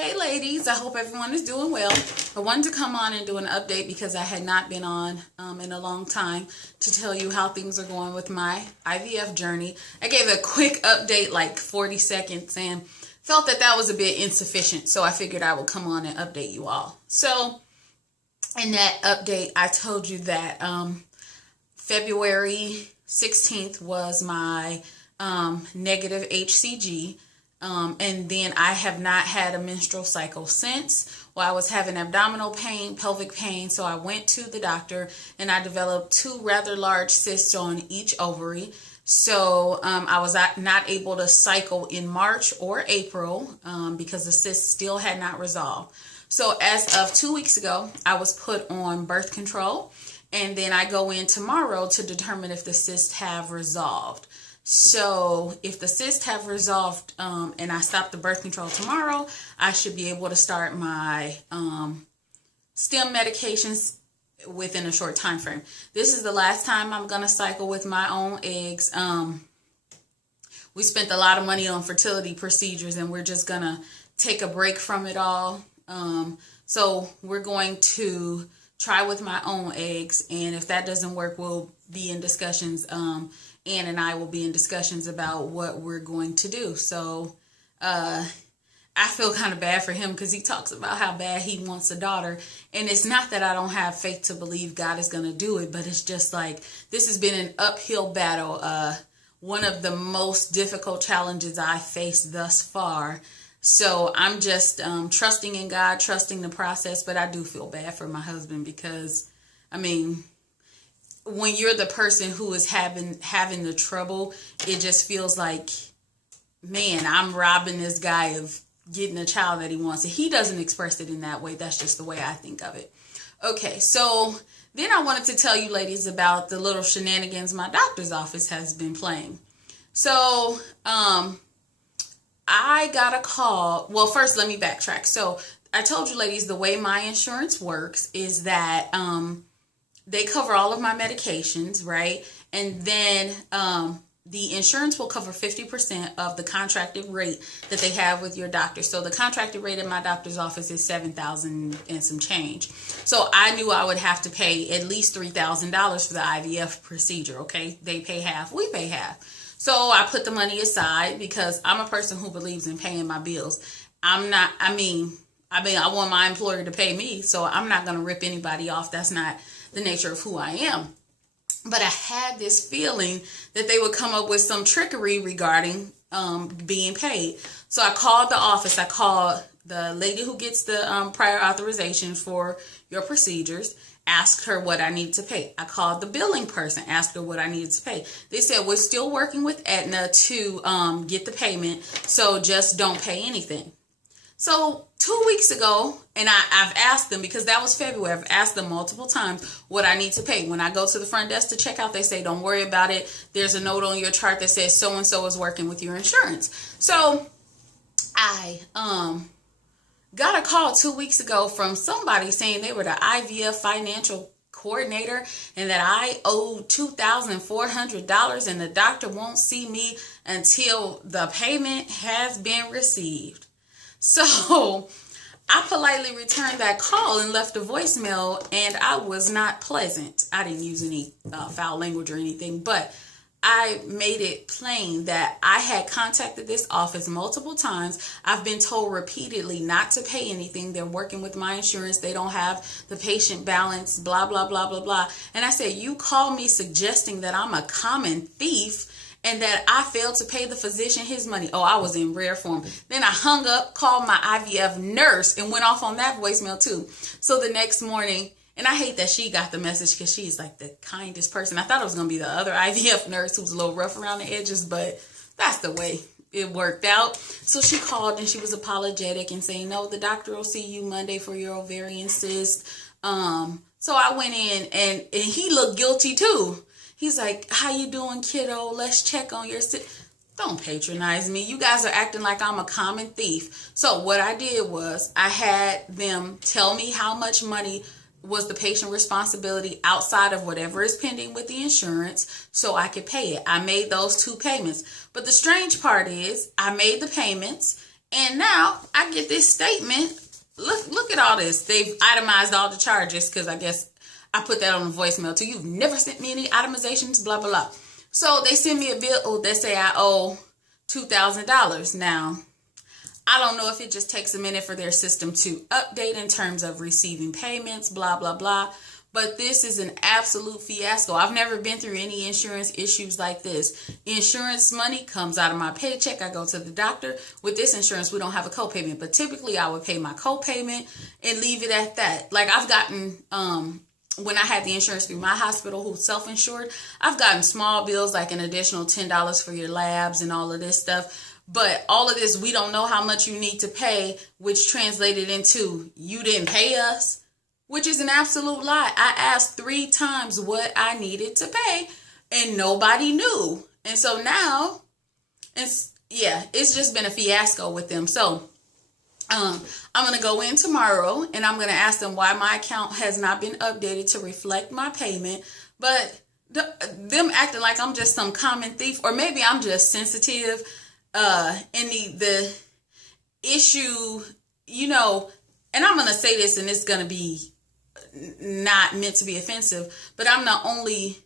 Hey ladies, I hope everyone is doing well. I wanted to come on and do an update because I had not been on in a long time to tell you how things are going with my IVF journey. I gave a quick update, like 40 seconds, and felt that that was a bit insufficient. So I figured I would come on and update you all. So in that update, I told you that February 16th was my negative HCG. And then I have not had a menstrual cycle since. Well, I was having abdominal pain, pelvic pain, so I went to the doctor and I developed 2 rather large cysts on each ovary. So I was not able to cycle in March or April because the cysts still had not resolved. So as of 2 weeks ago, I was put on birth control, and then I go in tomorrow to determine if the cysts have resolved. So if the cysts have resolved and I stop the birth control tomorrow, I should be able to start my stem medications within a short time frame. This is the last time I'm going to cycle with my own eggs. We spent a lot of money on fertility procedures, and we're just going to take a break from it all. So we're going to try with my own eggs, and if that doesn't work, we'll be in discussions. Ann and I will be in discussions about what we're going to do. So I feel kind of bad for him because he talks about how bad he wants a daughter. And it's not that I don't have faith to believe God is going to do it, but it's just like this has been an uphill battle. One of the most difficult challenges I faced thus far. So I'm just trusting in God, trusting the process. But I do feel bad for my husband because, I mean, when you're the person who is having the trouble, it just feels like, man, I'm robbing this guy of getting a child that he wants. And he doesn't express it in that way. That's just the way I think of it. Okay, so then I wanted to tell you ladies about the little shenanigans my doctor's office has been playing. So I got a call. Well, first, let me backtrack. So I told you ladies, the way my insurance works is that they cover all of my medications, right? And then the insurance will cover 50% of the contracted rate that they have with your doctor. So the contracted rate in my doctor's office is $7,000 and some change. So I knew I would have to pay at least $3,000 for the IVF procedure, okay? They pay half, we pay half. So I put the money aside because I'm a person who believes in paying my bills. I want my employer to pay me, so I'm not going to rip anybody off. That's not the nature of who I am. But I had this feeling that they would come up with some trickery regarding being paid. So I called the office. I called the lady who gets the prior authorization for your procedures, asked her what I needed to pay. I called the billing person, asked her what I needed to pay. They said, we're still working with Aetna to get the payment, so just don't pay anything. So 2 weeks ago, and I've asked them, because that was February, I've asked them multiple times what I need to pay. When I go to the front desk to check out, they say, don't worry about it. There's a note on your chart that says so-and-so is working with your insurance. So I got a call 2 weeks ago from somebody saying they were the IVF financial coordinator and that I owed $2,400 and the doctor won't see me until the payment has been received. So I politely returned that call and left a voicemail, and I was not pleasant. I didn't use any foul language or anything, but I made it plain that I had contacted this office multiple times. I've been told repeatedly not to pay anything. They're working with my insurance. They don't have the patient balance, blah, blah, blah, blah, blah. And I said, you call me suggesting that I'm a common thief and that I failed to pay the physician his money. Oh, I was in rare form. Then I hung up, called my IVF nurse, and went off on that voicemail too. So the next morning, and I hate that she got the message because she's like the kindest person. I thought it was going to be the other IVF nurse who was a little rough around the edges, but that's the way it worked out. So she called and she was apologetic and saying, no, the doctor will see you Monday for your ovarian cyst. So I went in and he looked guilty too. He's like, how you doing, kiddo? Let's check on your cyst. Don't patronize me. You guys are acting like I'm a common thief. So what I did was I had them tell me how much money was the patient responsibility outside of whatever is pending with the insurance so I could pay it. I made those 2 payments. But the strange part is I made the payments And now I get this statement. Look at all this. They've itemized all the charges because I guess I put that on the voicemail too. You've never sent me any itemizations, blah, blah, blah. So they send me a bill that say I owe $2,000. Now, I don't know if it just takes a minute for their system to update in terms of receiving payments, blah, blah, blah. But this is an absolute fiasco. I've never been through any insurance issues like this. Insurance money comes out of my paycheck. I go to the doctor. With this insurance, we don't have a copayment. But typically, I would pay my copayment and leave it at that. Like I've gotten, when I had the insurance through my hospital who's self-insured, I've gotten small bills like an additional $10 for your labs and all of this stuff. But all of this, we don't know how much you need to pay, which translated into you didn't pay us. Which is an absolute lie. I asked 3 times what I needed to pay and nobody knew. And so now it's just been a fiasco with them. So I'm going to go in tomorrow and I'm going to ask them why my account has not been updated to reflect my payment. But them acting like I'm just some common thief, or maybe I'm just sensitive. And the issue, and I'm going to say this and it's going to be not meant to be offensive, but I'm the only